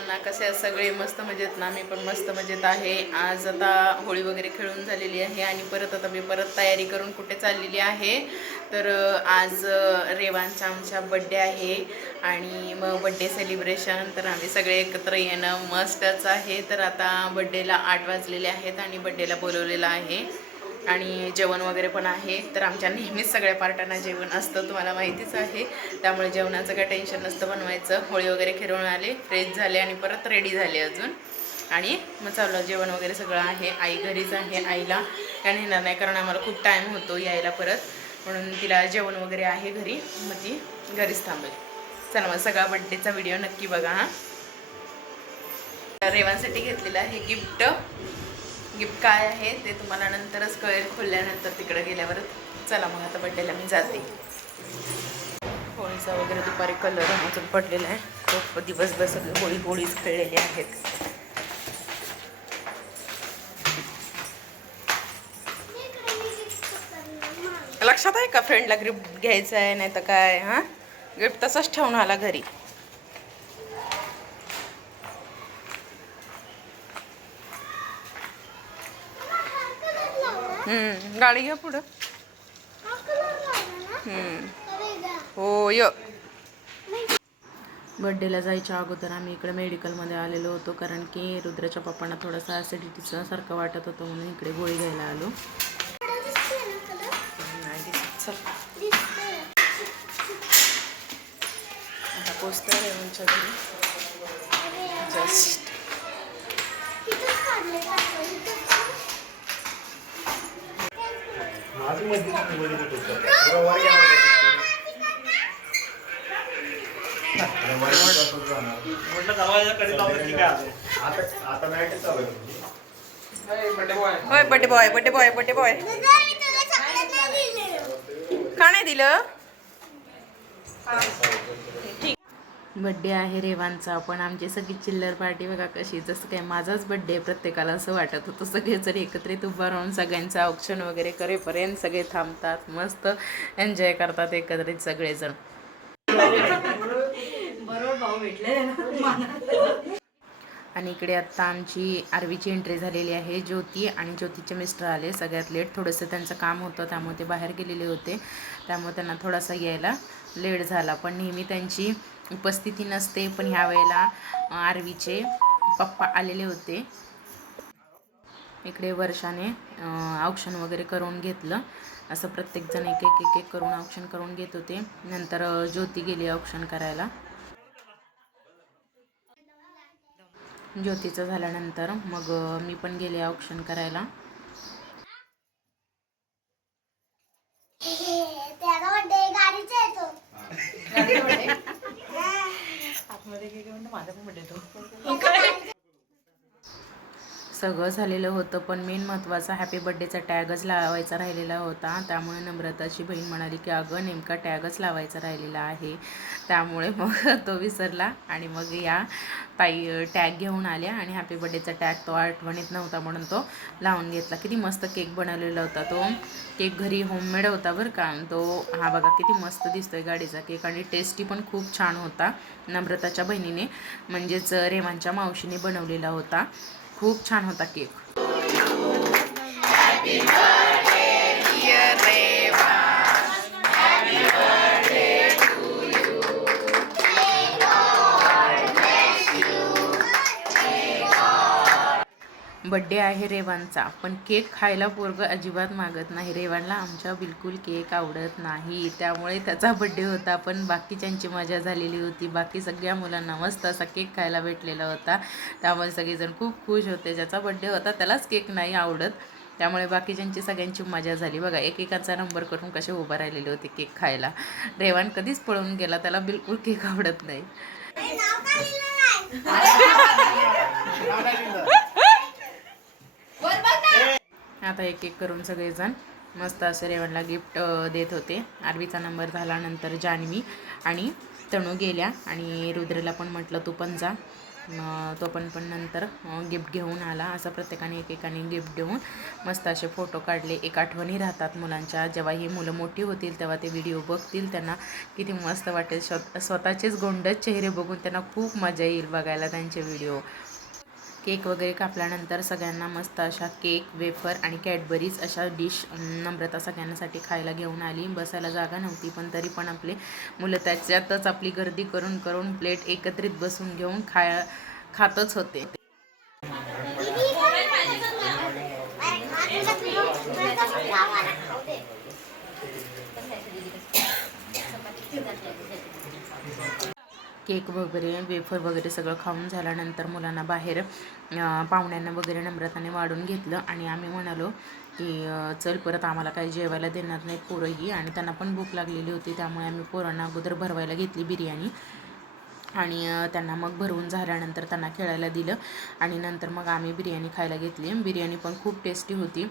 सगळ्यांना. कसे आहेत सगळे? मस्त मजेत ना? मी पण मस्त मजेत आहे. आज आता होळी वगैरे खेळून झालेली आहे आणि परत आता मी तयारी करून कुठे चाललेली आहे तर आज रेवांचा आमचा बड्डे आहे आणि मग बड्डे सेलिब्रेशन तर आम्ही सगळे एकत्र येणं मस्तच आहे. तर आता बड्डेला 8 वाजलेले आहेत आणि बड्डेला बोलवलेलं आहे आणि जेवण वगैरे पण आहे. तर आमच्या नेहमीच सगळ्या पार्टांना जेवण असतं, तुम्हाला माहितीच आहे. त्यामुळे जेवणाचं काही टेन्शन नसतं बनवायचं. होळी वगैरे खेळून आले, फ्रेश झाले आणि परत रेडी झाले अजून आणि मग चाललं जेवण वगैरे सगळं आहे. आई घरीच आहे, आईला काय नेणार नाही कारण आम्हाला खूप टाईम होतो यायला परत, म्हणून तिला जेवण वगैरे आहे घरी, मग ती घरीच थांबेल. चला मग सगळा बड्डेचा व्हिडिओ नक्की बघा. हां, रेवांसाठी घेतलेलं आहे गिफ्ट. गिफ्ट काय आहे ते तुम्हाला नंतरच कळेल, खोलल्यानंतर तिकडे गेल्यावर. चला मग आता बड्डेला मी जाते. होळीचा वगैरे दुपारी कलर अजून पडलेला आहे. खूप दिवसभर सगळे होळीच खेळलेले आहेत. लक्षात आहे का फ्रेंडला गिफ्ट घ्यायचं आहे, नाही तर काय? हां, गिफ्ट तसंच ठेवून आला घरी. गाडी घ्या पुढं. हो य बड्डेला जायच्या अगोदर आम्ही इकडे मेडिकलमध्ये आलेलो होतो कारण की रुद्राच्या पप्पांना थोडासा ॲसिडिटीचं सारखं वाटत होतं, म्हणून इकडे गोळी घ्यायला आलो. आता पोचतोय रेवणच्या घरी जस्ट. होय birthday boy, birthday boy, birthday boy. का नाही दिलं? ठीक. बड्डे आहे रेवांचा, पण आमची सगळी चिल्लर पार्टी बघा कशी, जसं काय माझाच बड्डे प्रत्येकाला असं वाटत होतं. सगळेजण एकत्रित उभं राहून सगळ्यांचं औक्षण वगैरे करेपर्यंत सगळे थांबतात, मस्त एन्जॉय करतात एकत्रित सगळेजण. बरोबर भाऊ भेटले. आणि इकडे आत्ता आमची आरवीची एंट्री झालेली आहे. ज्योती आणि ज्योतीचे मिस्टर आले सगळ्यात लेट. थोडंसं त्यांचं काम होतं त्यामुळे ते बाहेर गेलेले होते, त्यामुळे त्यांना थोडासा यायला लेट झाला. पण नेहमी त्यांची उपस्थिती नसते, पण ह्या वेळेला आरवीचे पप्पा आलेले होते. इकडे वर्षाने औक्षण वगैरे करून घेतलं. असं प्रत्येकजण एक एक एक एक करून औक्षण करून घेत होते. नंतर ज्योती गेली औक्षण करायला. ज्योतीचं झाल्यानंतर मग मी पण गेले औक्षण करायला. सगळं झालेलं होतं, पण मेन महत्त्वाचा हॅपी बड्डेचा टॅगच लावायचा राहिलेला होता. त्यामुळे नम्रताची बहीण म्हणाली की अगं नेमका टॅगच लावायचा राहिलेला आहे, त्यामुळे मग तो विसरला आणि मग या ताई टॅग घेऊन आल्या आणि हॅपी बड्डेचा टॅग तो आठवणीत नव्हता म्हणून तो लावून घेतला. किती मस्त केक बनवलेला होता तो. केक घरी होममेड होता बरं का तो. हा बघा किती मस्त दिसतोय गाडीचा केक आणि टेस्टी पण खूप छान होता. नम्रताच्या बहिणीने म्हणजेच रेवांच्या मावशीने बनवलेला होता. खूप छान होता केक. बड्डे आहे रेवांचा, पण केक खायला पोरगं अजिबात मागत नाही. रेवांना आमच्या बिलकुल केक आवडत नाही, त्यामुळे त्याचा बड्डे होता. पण बाकीच्यांची मजा झालेली होती. बाकी सगळ्या मुलांना मस्त असा केक खायला भेटलेला होता, त्यामुळे सगळेजण खूप खुश होते. ज्याचा बड्डे होता त्यालाच केक नाही आवडत, त्यामुळे बाकीच्यांची सगळ्यांची मजा झाली. बघा एकेकाचा नंबर करून कसे उभं राहिलेले होते केक खायला. रेवान कधीच पळून गेला, त्याला बिलकुल केक आवडत नाही. आता एक एक करून सगळेजण मस्त असं रेवणला गिफ्ट देत होते. आरवीचा नंबर झाल्यानंतर जान्हवी आणि तणू गेल्या आणि रुद्रला पण म्हटलं तू पण जा. तो पण नंतर गिफ्ट घेऊन आला. असं प्रत्येकाने एकेकाने गिफ्ट देऊन मस्त असे फोटो काढले. एक आठवणी राहतात मुलांच्या. जेव्हा ही मुलं मोठी होतील तेव्हा ते व्हिडिओ बघतील, त्यांना किती मस्त वाटेल. स्वतःचेच गोंडस चेहरे बघून त्यांना खूप मजा येईल बघायला त्यांचे व्हिडिओ. केक वगैरे कापल्यानंतर सगळ्यांना मस्त अशा केक, वेफर आणि कॅडबरीज अशा डिश नम्रता सगळ्यांसाठी खायला घेऊन आली. बसायला जागा नव्हती, पण तरी पण आपले मुलं त्याच्यातच आपली गर्दी करून करून प्लेट एकत्रित बसून घेऊन खातच होते. केक वगैरे, वेफर वगैरे सगळं खाऊन झाल्यानंतर मुलांना बाहेर पाहुण्यांना वगैरे नम्रताने वाढून घेतलं आणि आम्ही म्हणालो की चल परत आम्हाला काही जेवायला देणार नाही पोरंही, आणि त्यांना पण भूक लागलेली होती. त्यामुळे आम्ही पोरांना अगोदर भरवायला घेतली बिर्याणी आणि त्यांना मग भरवून झाल्यानंतर त्यांना खेळायला दिलं आणि नंतर मग आम्ही बिर्याणी खायला घेतली. बिर्याणी पण खूप टेस्टी होती,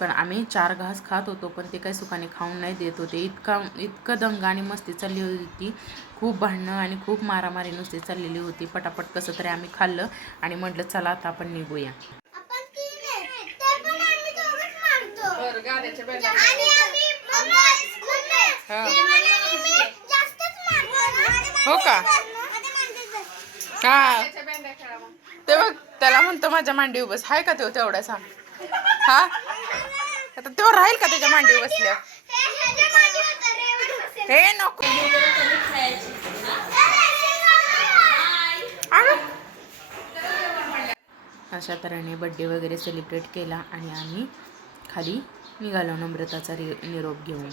पण आम्ही 4 घास खात होतो, पण ते काही सुखाने खाऊन नाही देत होते. इतकं दंगा आणि मस्ती चालली होती, खूप भांडणं आणि खूप मारामारी नुसती चाललेली होती. पटापट कसं तरी आम्ही खाल्लं आणि म्हटलं चला आता आपण निघूया. हो का? हा ते बघ, त्याला म्हणतो माझ्या मांडी बस. हाय का तो तेवढा सांग? हा, आता तेव्हा राहील का त्याच्या मांडी बसल्या? हे नको. अशा तऱ्हेने बड्डे वगैरे सेलिब्रेट केला आणि आम्ही खाली निघालो नम्रताचा निरोप घेऊन.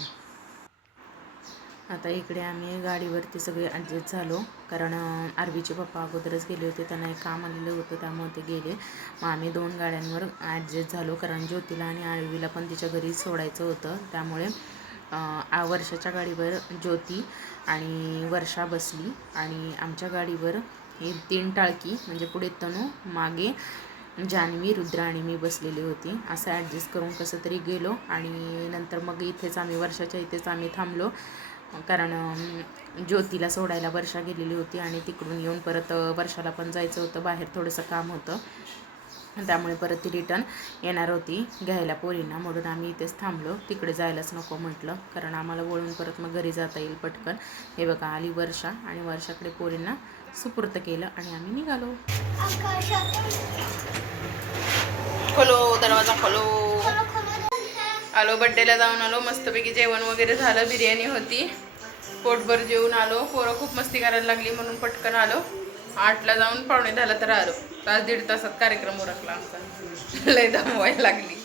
आता इकडे आम्ही गाडीवरती सगळे ॲडजस्ट झालो, कारण आरवीचे पप्पा अगोदरच गेले होते, त्यांना एक काम आलेलं होतं त्यामुळे ते गेले. मग आम्ही 2 गाड्यांवर ॲडजस्ट झालो, कारण ज्योतीला आणि आरवीला पण तिच्या घरी सोडायचं होतं. त्यामुळे वर्षाच्या गाडीवर ज्योती आणि वर्षा बसली आणि आमच्या गाडीवर ही 3 टाळकी म्हणजे पुढे तनू, मागे जान्हवी, रुद्रा आणि मी बसलेली होती. असं ॲडजस्ट करून कसं तरी गेलो आणि नंतर मग इथेच आम्ही वर्षाच्या इथेच आम्ही थांबलो, कारण ज्योतीला सोडायला वर्षा गेलेली होती आणि तिकडून येऊन परत वर्षाला पण जायचं होतं, बाहेर थोडंसं काम होतं, त्यामुळे परत ती रिटर्न येणार होती घ्यायला पोरींना, म्हणून आम्ही इथेच थांबलो. तिकडे जायलाच नको म्हटलं, कारण आम्हाला वळून परत मग घरी जाता येईल पटकन. हे बघा आली वर्षा आणि वर्षाकडे पोरींना सुपूर्त केलं आणि आम्ही निघालो. खोलो दरवाजा, खोलो. आलो बड्डेला जाऊन आलो, मस्तपैकी जेवण वगैरे झालं, बिर्याणी होती, पोटभर जेवून आलो. पोरं खूप मस्ती करायला लागली म्हणून पटकन आलो. 8ला जाऊन 8:45 तर आलो. तास 1.5 तासात कार्यक्रम उरकला आमचा. लय दमवायला लागली.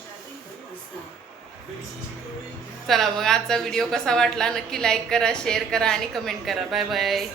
चला मग आजचा व्हिडिओ कसा वाटला नक्की लाईक करा, शेअर करा आणि कमेंट करा. Bye bye.